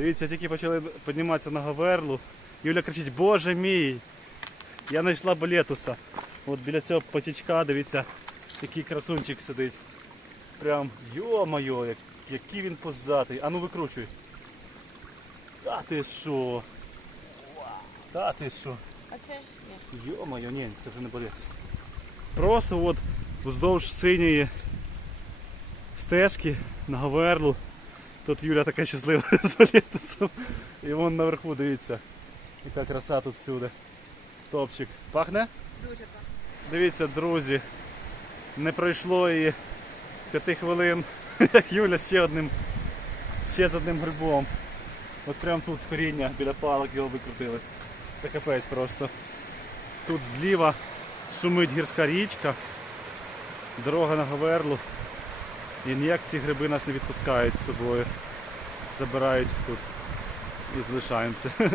Дивіться, тільки почали підніматися на Говерлу. Юля кричить, боже мій! Я знайшла балетуса. От біля цього потічка, дивіться, який красунчик сидить. Прям, йо-моє, як, який він позатий. А ну викручуй. Та ти що? Та ти що? А це ні. Йо-моє, ні, це вже не балетус. Просто от вздовж синьої стежки на Говерлу. Тут Юля така щаслива з балетусом. І вон наверху, дивіться. Яка краса тут всюди. Топчик. Пахне? Дуже так. Дивіться, друзі, не пройшло і п'яти хвилин, як Юля ще одним, ще з одним грибом. От прямо тут коріння біля палок його викрутили. Це капець просто. Тут зліва шумить гірська річка, дорога на Говерлу. І ніяк ці гриби нас не відпускають з собою. Забирають тут і залишаємося.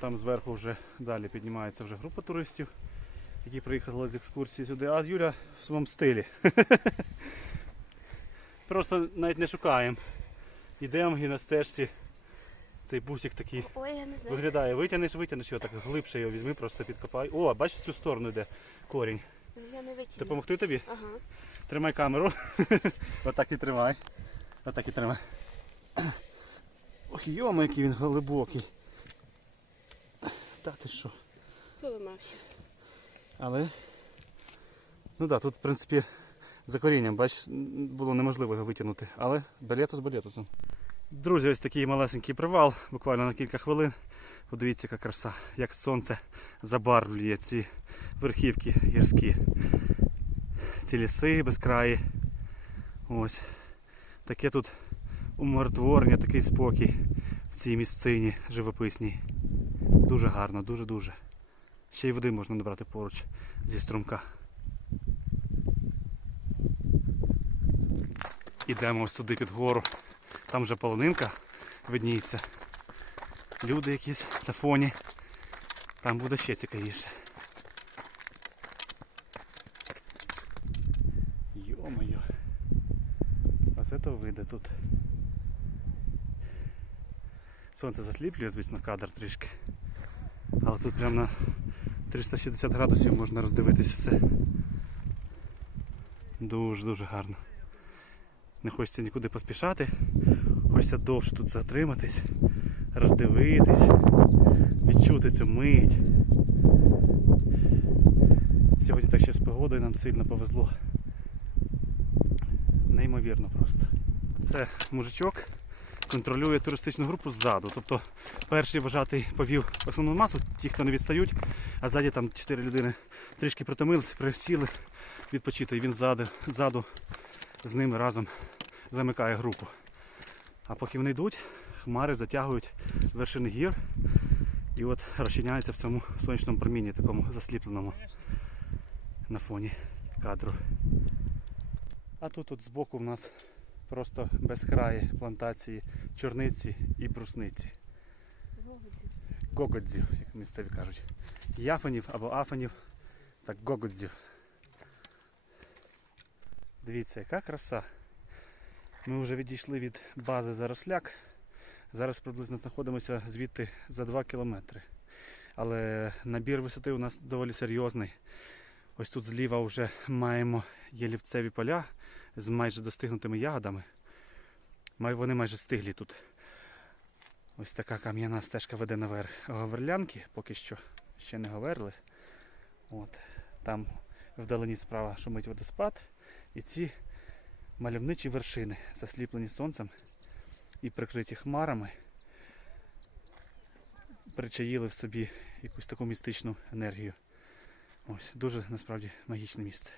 Там зверху вже далі піднімається вже група туристів які приїхали з екскурсії сюди, а Юля в своєму стилі. Просто навіть не шукаємо. Йдемо і на стежці. Цей бусик такий Ой, я не знаю. виглядає. Витягнеш, витягнеш його так глибше його візьми, просто підкопай. О, бачиш, цю сторону йде корінь. Я не витягну. Допомогти тобі? Ага. Тримай камеру. Отак і тримай. Отак і тримай. Ох, йома, який він глибокий. Та ти що? Поламався. Але. Ну так, да, тут, в принципі, за корінням, бач, було неможливо його витягнути. Але балетус балетусом. Друзі, ось такий малесенький привал, буквально на кілька хвилин. Подивіться, яка краса, як сонце забарвлює ці верхівки гірські. Ці ліси безкраї. Ось. Таке тут умиротворення, такий спокій в цій місцині живописній. Дуже гарно, дуже-дуже. Ще й води можна набрати поруч зі струмка. Ідемо ось сюди під гору. Там вже полонинка видніється. Люди якісь на фоні. Там буде ще цікавіше. Йо-моє. Оце то вийде тут. Сонце засліплює, звісно, кадр трішки. Але тут прямо на 360 градусів можна роздивитись все. Дуже-дуже гарно. Не хочеться нікуди поспішати. Хочеться довше тут затриматись, роздивитись, відчути цю мить. Сьогодні так ще з погодою нам сильно повезло. Неймовірно просто. Це мужичок контролює туристичну групу ззаду. Тобто перший вважатий повів основну масу, ті, хто не відстають, а ззаді там 4 людини трішки притомились, присіли відпочити. І він ззаду, ззаду з ними разом замикає групу. А поки вони йдуть, хмари затягують вершини гір і от розчиняються в цьому сонячному промінні, такому засліпленому на фоні кадру. А тут от збоку в нас просто безкраї плантації чорниці і брусниці. Гогодзів, як місцеві кажуть. Яфанів або афанів, так гогодзів. Дивіться, яка краса. Ми вже відійшли від бази Заросляк. Зараз приблизно знаходимося звідти за 2 кілометри. Але набір висоти у нас доволі серйозний. Ось тут зліва вже маємо ялівцеві поля з майже достигнутими ягодами. Вони майже стиглі тут. Ось така кам'яна стежка веде наверх Говерлянки, поки що ще не говерли. От. Там вдалині справа шумить водоспад. І ці мальовничі вершини, засліплені сонцем і прикриті хмарами, причаїли в собі якусь таку містичну енергію. Ось, дуже насправді магічне місце.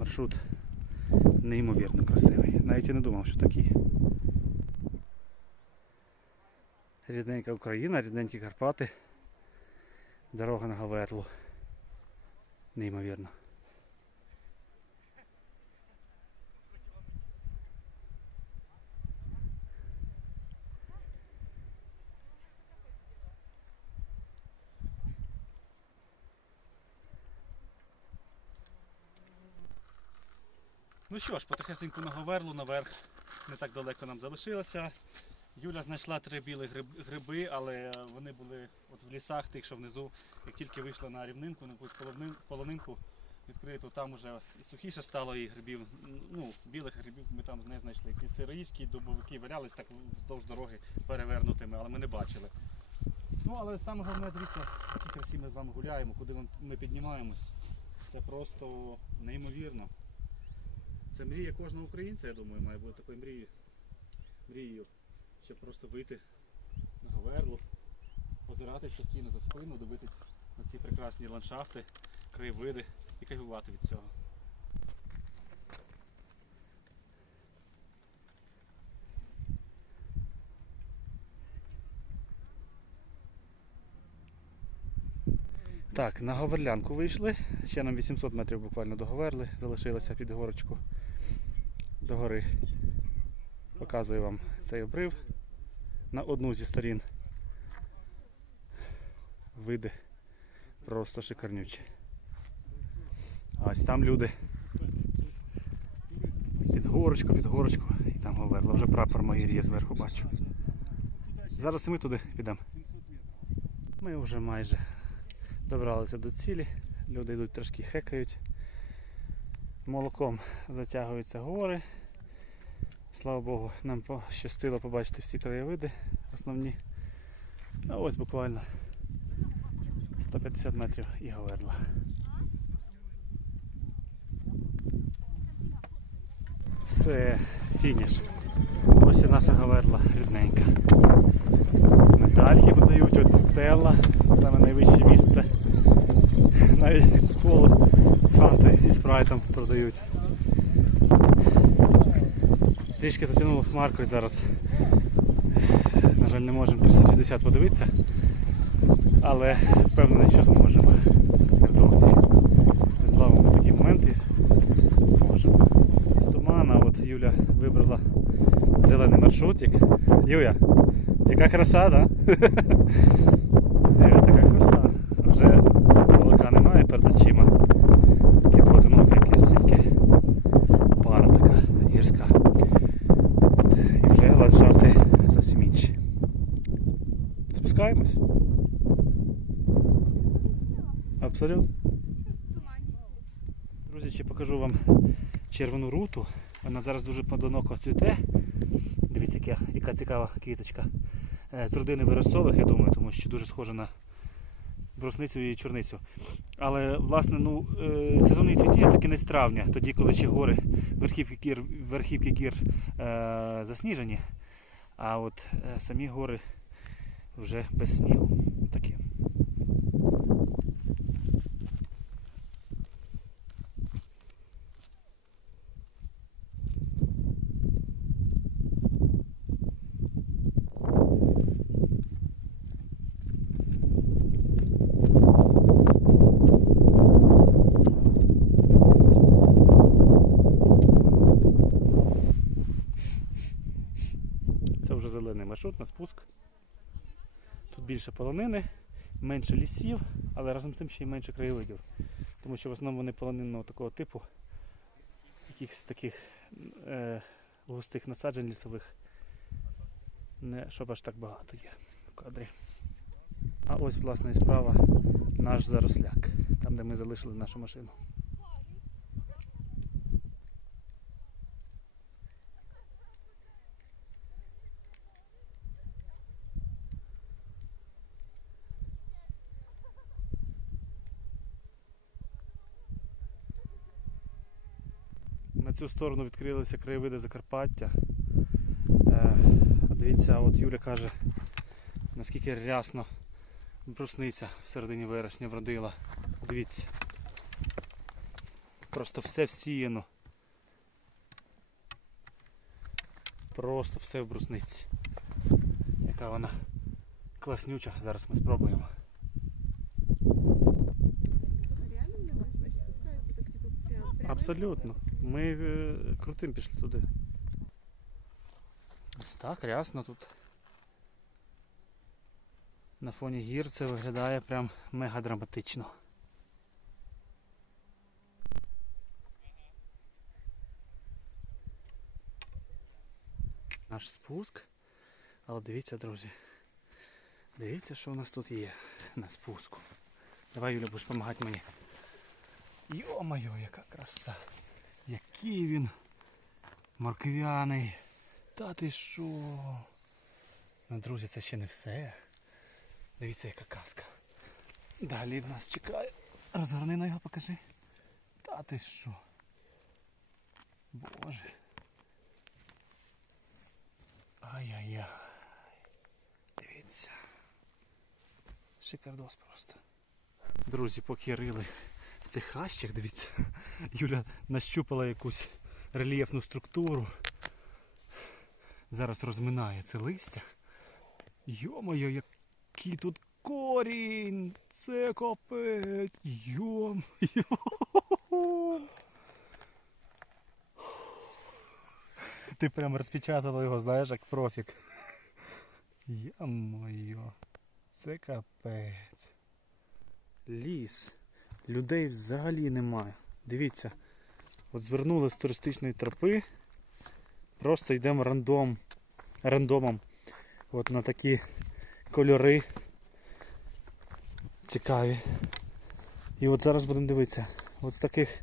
Маршрут неймовірно красивий. Навіть я не думав, що такий. Рідненька Україна, рідненькі Карпати. Дорога на Гаверлу. Неймовірно. Ну що ж, потихесеньку на Говерлу наверх. Не так далеко нам залишилося. Юля знайшла три білі гриби, але вони були от в лісах, тих, що внизу. Як тільки вийшла на рівнинку, на якусь полонинку відкриту, там вже і сухіше стало, і грибів. Ну, білих грибів ми там не знайшли. Якісь сироїшки, дубовики валялись так вздовж дороги перевернутими, але ми не бачили. Ну, але саме головне, дивіться, які красі ми з вами гуляємо, куди ми піднімаємось. Це просто неймовірно. Це мрія кожного українця, я думаю, має бути такою мрією. Мрією, щоб просто вийти на Говерлу, озиратись постійно за спину, дивитись на ці прекрасні ландшафти, краєвиди і кайфувати від цього. Так, на Говерлянку вийшли. Ще нам 800 метрів буквально до Говерли, залишилося під горочку до гори. Показую вам цей обрив на одну зі сторін. Види просто шикарнючі. Ось там люди. Під горочку, під горочку. І там Говерла. Вже прапор Магір є зверху бачу. Зараз і ми туди підемо. Ми вже майже добралися до цілі. Люди йдуть трошки хекають. Молоком затягуються гори. Слава Богу, нам пощастило побачити всі краєвиди основні. А ось буквально 150 метрів і Говерла. Все, фініш. Ось і наша Говерла рідненька. Медальки подають, от стела, саме найвище місце. Навіть коло з фанти і спрайтом продають. Трішки затягнуло хмаркою зараз. На жаль, не можемо 360 подивитися, але впевнений, що зможемо. Невдовзі. Зловимо такі моменти. Зможемо. З тумана, от Юля вибрала зелений маршрутик. Юля, яка краса, да? Юля, така краса. Вже молока немає перед очима. Таке поодиноке якесь тільки пара така гірська. От, і вже ландшафти зовсім інші. Спускаємось? Абсолютно. Друзі, ще покажу вам червону руту. Вона зараз дуже подоноко цвіте. Дивіться, яка, яка цікава квіточка. Е, З родини виросових, я думаю, тому що дуже схожа на брусницю і чорницю. Але власне ну, е, сезонний цвітіння це кінець травня, тоді, коли ще гори, верхівки гір, верхівки гір е, засніжені, а от самі гори вже без снігу. Такі. Це вже зелений маршрут на спуск. Тут більше полонини, менше лісів, але разом з тим ще й менше краєвидів. Тому що в основному вони полонинного такого типу, якихось таких е, густих насаджень лісових, не щоб аж так багато є в кадрі. А ось, власне, і справа наш заросляк, там де ми залишили нашу машину. На цю сторону відкрилися краєвиди Закарпаття. Е, дивіться, от Юля каже, наскільки рясно брусниця в середині вересня вродила. Дивіться. Просто все всіяно. Просто все в брусниці. Яка вона класнюча, зараз ми спробуємо. Абсолютно. Ми е, крутим пішли туди. Ось так рясно тут. На фоні гір це виглядає прям мега драматично. Наш спуск. Але дивіться, друзі. Дивіться, що у нас тут є на спуску. Давай, Юля, будеш допомагати мені. Йо-моє, яка краса! Який він морквяний. Та ти що? Ну, друзі, це ще не все. Дивіться, яка казка. Далі нас чекає. Розгорни на його покажи. Та ти що? Боже. Ай-яй-яй. Дивіться. Шикардос просто. Друзі, поки рили в цих хащах, дивіться, Юля нащупала якусь рельєфну структуру. Зараз розминає це листя. Йо-моє, який тут корінь! Це капець! Йо-моє! Ти прям розпечатала його, знаєш, як профік. Йо-моє, це капець. Ліс. Людей взагалі немає. Дивіться, от звернули з туристичної тропи. Просто йдемо рандом, рандомом. От на такі кольори цікаві. І от зараз будемо дивитися. От в таких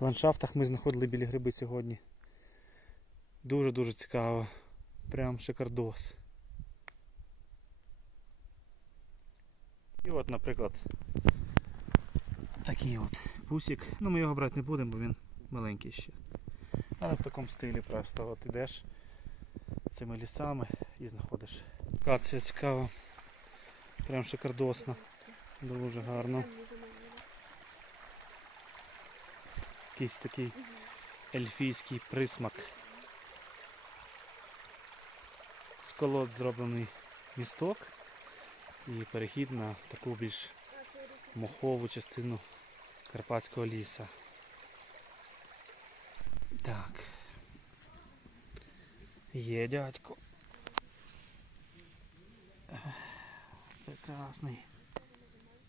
ландшафтах ми знаходили білі гриби сьогодні. Дуже-дуже цікаво. Прям шикардос. І от, наприклад, такий от пусик. Ну ми його брати не будемо, бо він маленький ще. Але в такому стилі просто от ідеш цими лісами і знаходиш. Акація цікава. Прям шикардосна. Дуже гарно. Якийсь такий ельфійський присмак. З колод зроблений місток і перехід на таку більш мохову частину Карпатського ліса. Так. Є дядько. Прекрасний.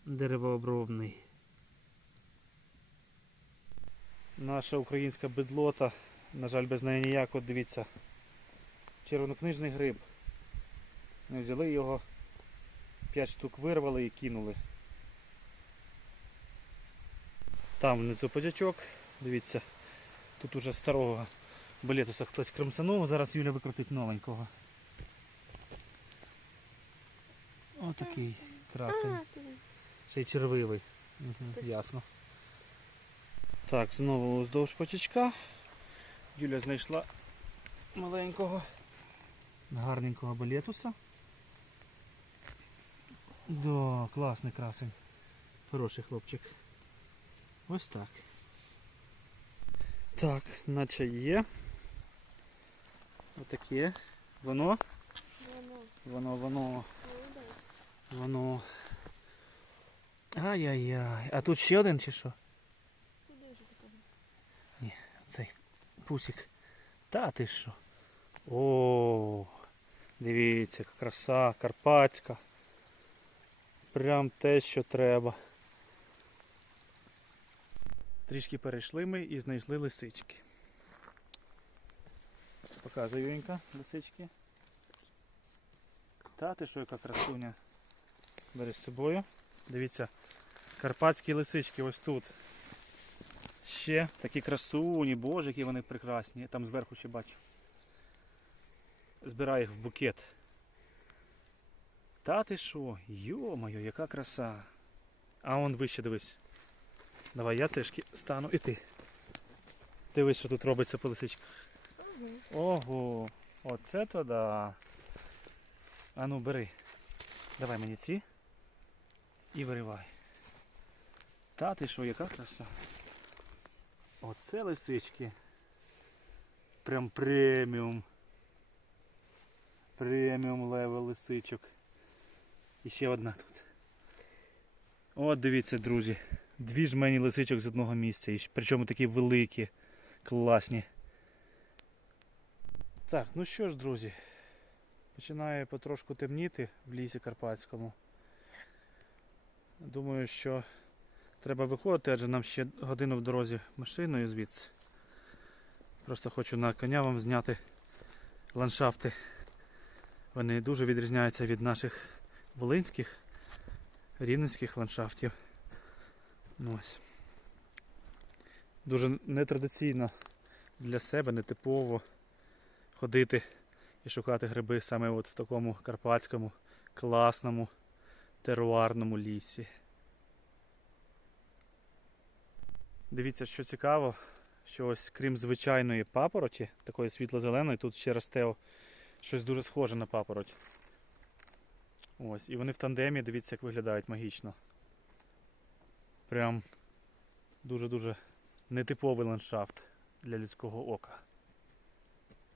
Деревообробний. Наша українська бедлота, на жаль, без неї ніяк, от дивіться. Червонокнижний гриб. Ми взяли його, 5 штук вирвали і кинули. Там внизу подячок, дивіться, тут уже старого балетуса хтось кремсанув, зараз Юля викрутить новенького. Отакий красень. Ще й червивий. Угу, ясно. Так, знову уздовж потічка. Юля знайшла маленького гарненького балетуса. Да, класний красень. Хороший хлопчик. Ось так. Так, наче є. Отаке. Воно, Воно, воно, воно, воно. Ай-яй-яй. А тут ще один чи що? Вже? Цей пусик. Та ти що? О, дивіться, яка краса, карпатська. Прям те, що треба. Трішки перейшли ми і знайшли лисички. Показуй, Юнька, лисички. Та ти що, яка красуня. Бери з собою. Дивіться, карпатські лисички ось тут. Ще такі красуні, боже, які вони прекрасні. Там зверху ще бачу. Збираю їх в букет. Та ти що? Йо-моє, яка краса. А он вище дивись. Давай я трішки стану і ти. Дивись, що тут робиться по лисичках. Ого, оце то да. А ну бери. Давай мені ці. І виривай. Та ти що, яка краса. Оце лисички. Прям преміум. Преміум левел лисичок. І ще одна тут. От дивіться, друзі. Дві жмені лисичок з одного місця. І причому такі великі, класні. Так, ну що ж, друзі. Починає потрошку темніти в лісі Карпатському. Думаю, що Треба виходити, адже нам ще годину в дорозі машиною звідси. Просто хочу на коня вам зняти ландшафти. Вони дуже відрізняються від наших волинських, рівненських ландшафтів. Ось. Дуже нетрадиційно для себе, нетипово ходити і шукати гриби саме от в такому карпатському, класному, теруарному лісі. Дивіться, що цікаво, що ось крім звичайної папороті, такої світло-зеленої, тут ще росте щось дуже схоже на папороть. Ось, і вони в тандемі, дивіться, як виглядають магічно. Прям дуже-дуже нетиповий ландшафт для людського ока.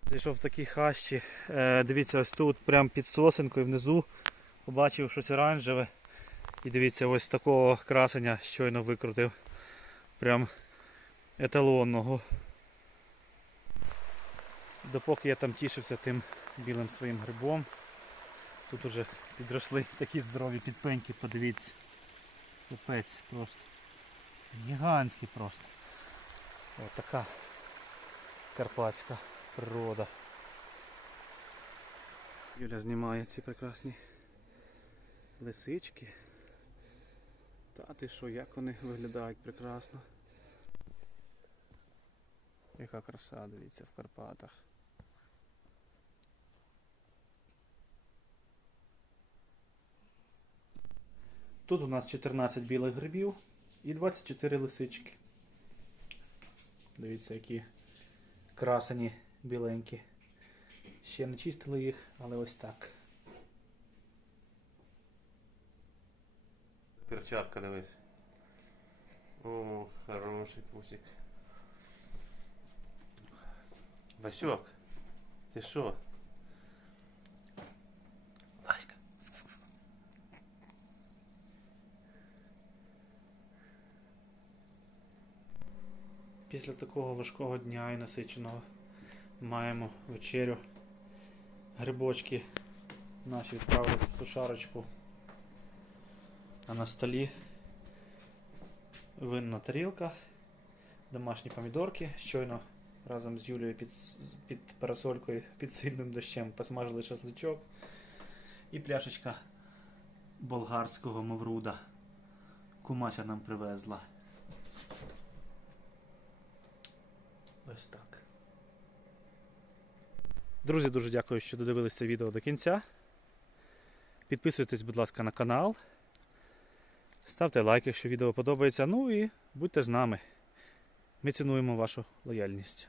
Зайшов в такі хащі. Е, дивіться, ось тут, прям під сосенкою внизу, побачив щось оранжеве. І дивіться, ось такого красення щойно викрутив. Прям еталонного. Допоки я там тішився тим білим своїм грибом. Тут уже підросли такі здорові підпеньки, подивіться. Капець просто. Гігантський просто. Ось така карпатська природа. Юля знімає ці прекрасні лисички. Та ти що, як вони виглядають прекрасно. Яка краса, дивіться, в Карпатах. Тут у нас 14 білих грибів і 24 лисички. Дивіться, які красені біленькі. Ще не чистили їх, але ось так. Перчатка дивись. О, хороший пусик. Васьок, ти що? Васька. Після такого важкого дня і насиченого маємо вечерю. Грибочки наші відправились в сушарочку. А на столі винна тарілка, домашні помідорки. Щойно разом з Юлією під, під парасолькою під сильним дощем посмажили шашличок і пляшечка болгарського мавруда. Кумася нам привезла. Ось так. Друзі, дуже дякую, що додивилися відео до кінця. Підписуйтесь, будь ласка, на канал. Ставте лайк, якщо відео подобається. Ну і будьте з нами. Ми цінуємо вашу лояльність.